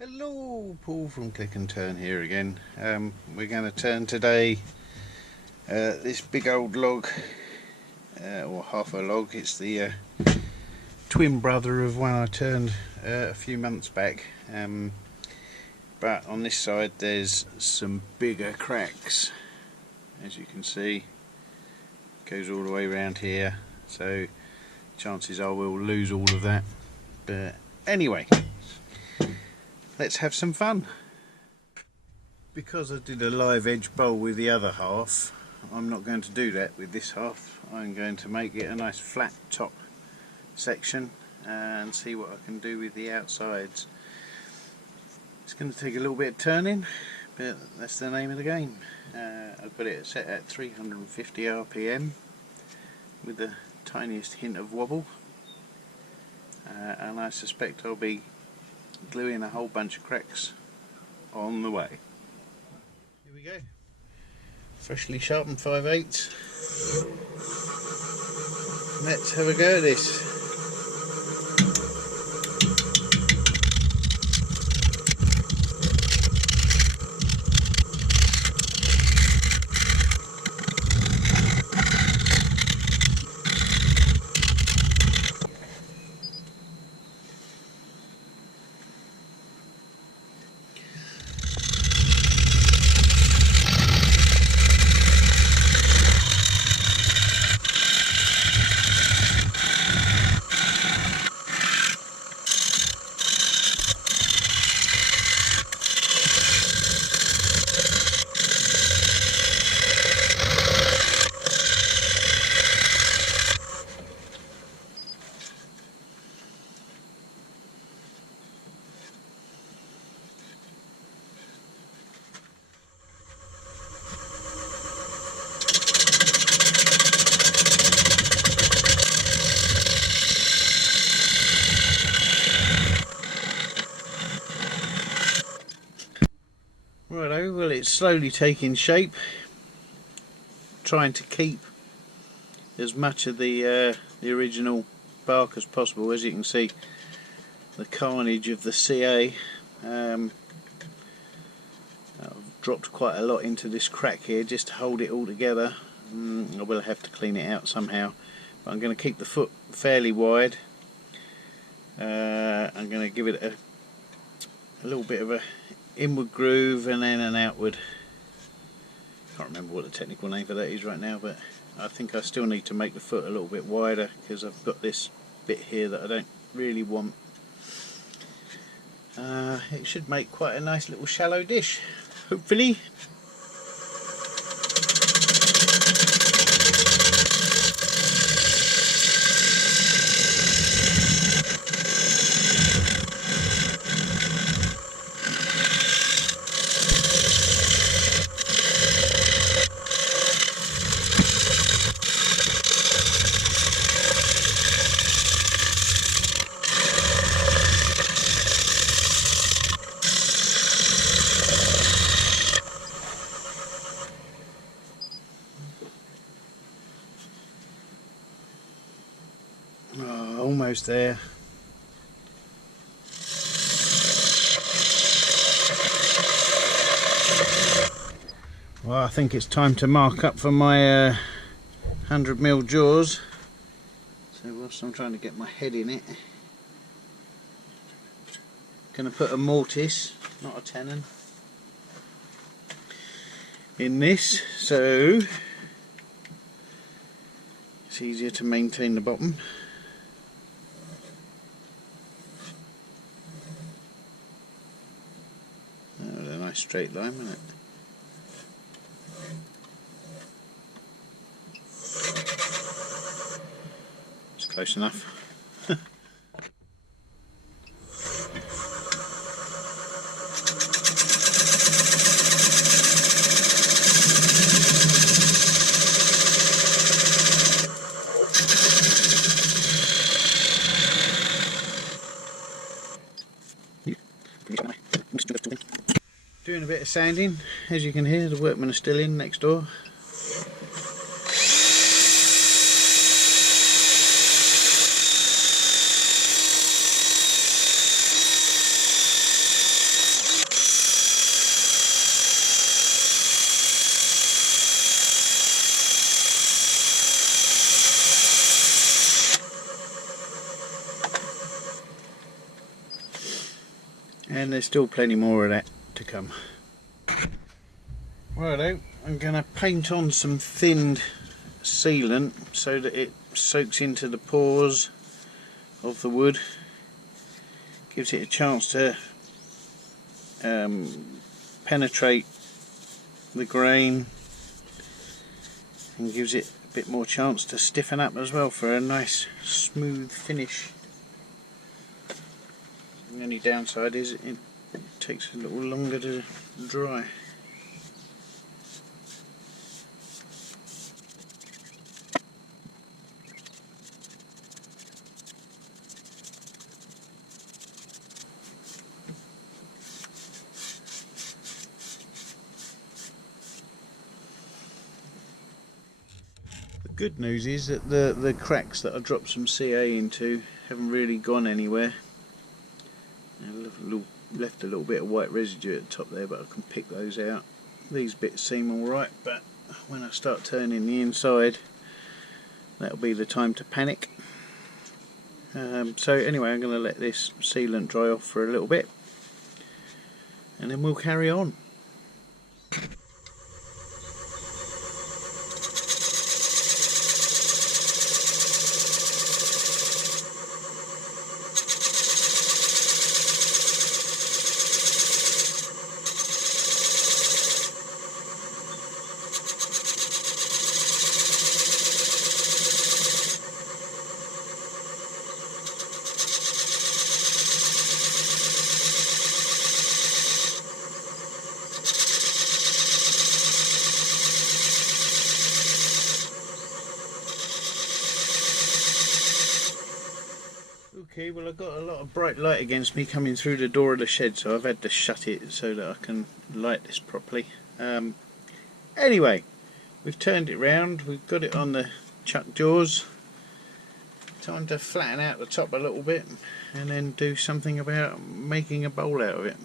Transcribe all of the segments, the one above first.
Hello, Paul from Click and Turn here again. We're going to turn today this big old log, or half a log. It's the twin brother of one I turned a few months back, but on this side there's some bigger cracks, as you can see. It goes all the way around here, so chances are we'll lose all of that, but anyway, let's have some fun. Because I did a live edge bowl with the other half, I'm not going to do that with this half. I'm going to make it a nice flat top section and see what I can do with the outsides. It's going to take a little bit of turning, but that's the name of the game. I've got it set at 350 RPM with the tiniest hint of wobble, and I suspect I'll be gluing a whole bunch of cracks on the way. Here we go. Freshly sharpened 5/8. Let's have a go at this. Righto, well, it's slowly taking shape, trying to keep as much of the original bark as possible. As you can see, the carnage of the CA, I've dropped quite a lot into this crack here just to hold it all together. I will have to clean it out somehow, but I'm going to keep the foot fairly wide. I'm going to give it a little bit of a inward groove and then an outward. Can't remember what the technical name for that is right now, but I think I still need to make the foot a little bit wider because I've got this bit here that I don't really want. It should make quite a nice little shallow dish, hopefully. Almost there. Well, I think it's time to mark up for my 100mm jaws. So whilst I'm trying to get my head in it, going to put a mortise, not a tenon, in this, so it's easier to maintain the bottom. Straight line, isn't it? It's close enough. Doing a bit of sanding. As you can hear, the workmen are still in next door. and there's still plenty more of that to come. Righto, I'm going to paint on some thinned sealant so that it soaks into the pores of the wood, gives it a chance to penetrate the grain, and gives it a bit more chance to stiffen up as well for a nice smooth finish. The only downside is it takes a little longer to dry. Good news is that the cracks that I dropped some CA into haven't really gone anywhere. I left a little bit of white residue at the top there, but I can pick those out. These bits seem alright, but when I start turning the inside, that'll be the time to panic. So anyway, I'm going to let this sealant dry off for a little bit, and then we'll carry on. Okay, well I've got a lot of bright light against me coming through the door of the shed, so I've had to shut it so that I can light this properly. Anyway, we've turned it round, we've got it on the chuck jaws. Time to flatten out the top a little bit and then do something about making a bowl out of it.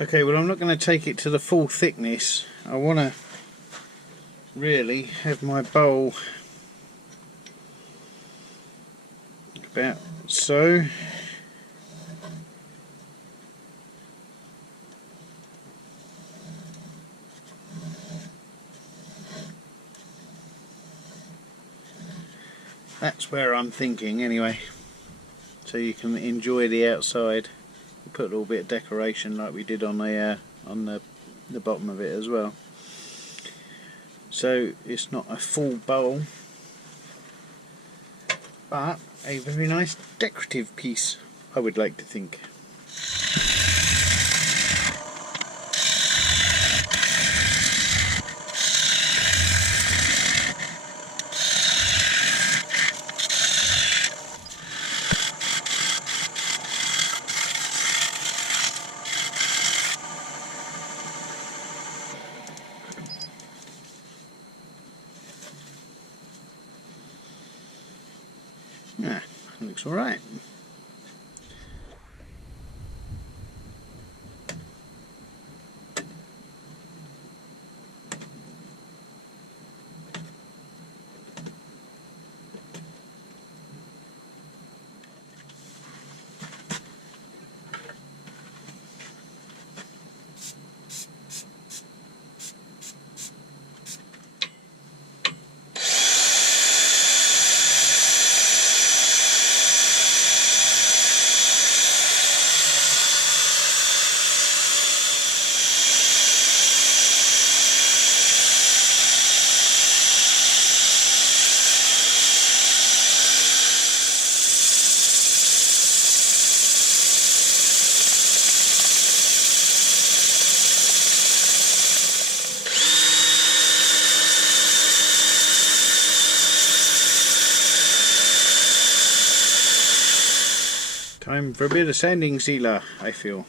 Okay, well I'm not going to take it to the full thickness. I want to really have my bowl about so. That's where I'm thinking anyway, so you can enjoy the outside. Put a little bit of decoration like we did on the bottom of it as well. So it's not a full bowl, but a very nice decorative piece, I would like to think. Yeah, looks alright. Time for a bit of sanding sealer, I feel.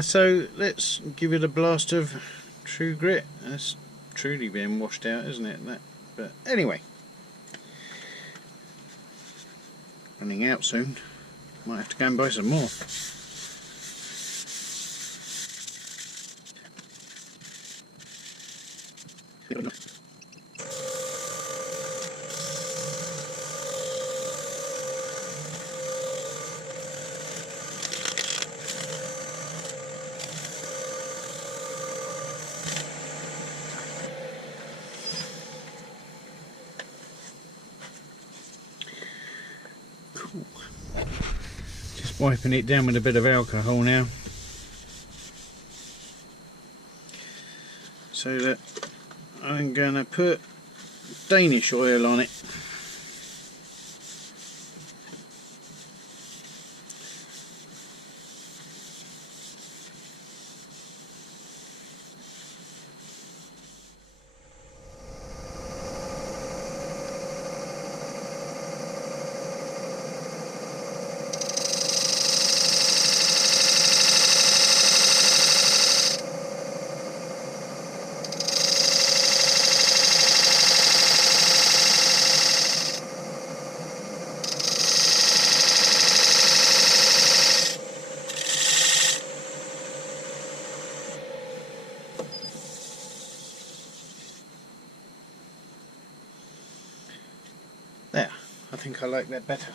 So let's give it a blast of True Grit. That's truly being washed out, isn't it? But anyway, running out soon. Might have to go and buy some more. Just wiping it down with a bit of alcohol now, so that I'm going to put Danish oil on it. There, I think I like that better.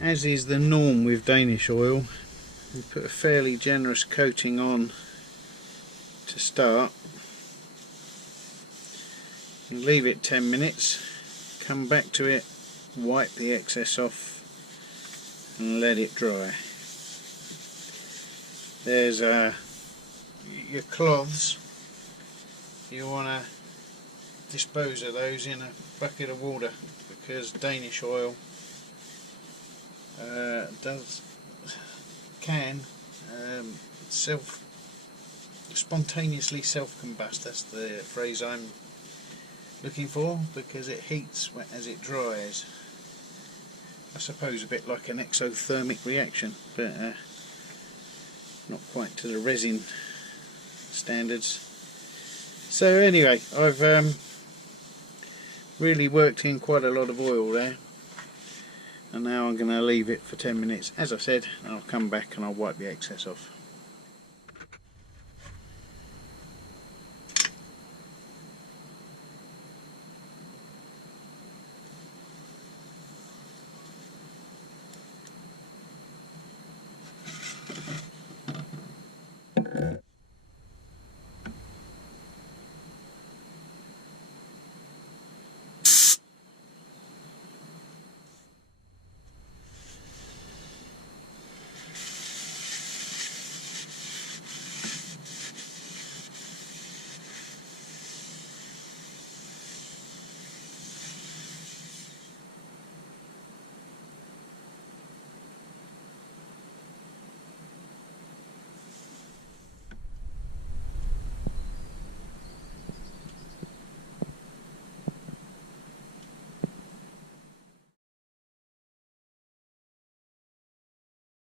As is the norm with Danish oil, we put a fairly generous coating on to start. You leave it 10 minutes, come back to it, wipe the excess off and let it dry. There's your cloths. You want to dispose of those in a bucket of water, because Danish oil can spontaneously self-combust. That's the phrase I'm looking for, because it heats as it dries. I suppose a bit like an exothermic reaction, but not quite to the resin standards. So anyway, I've really worked in quite a lot of oil there. And now I'm going to leave it for 10 minutes, as I said, and I'll come back and I'll wipe the excess off.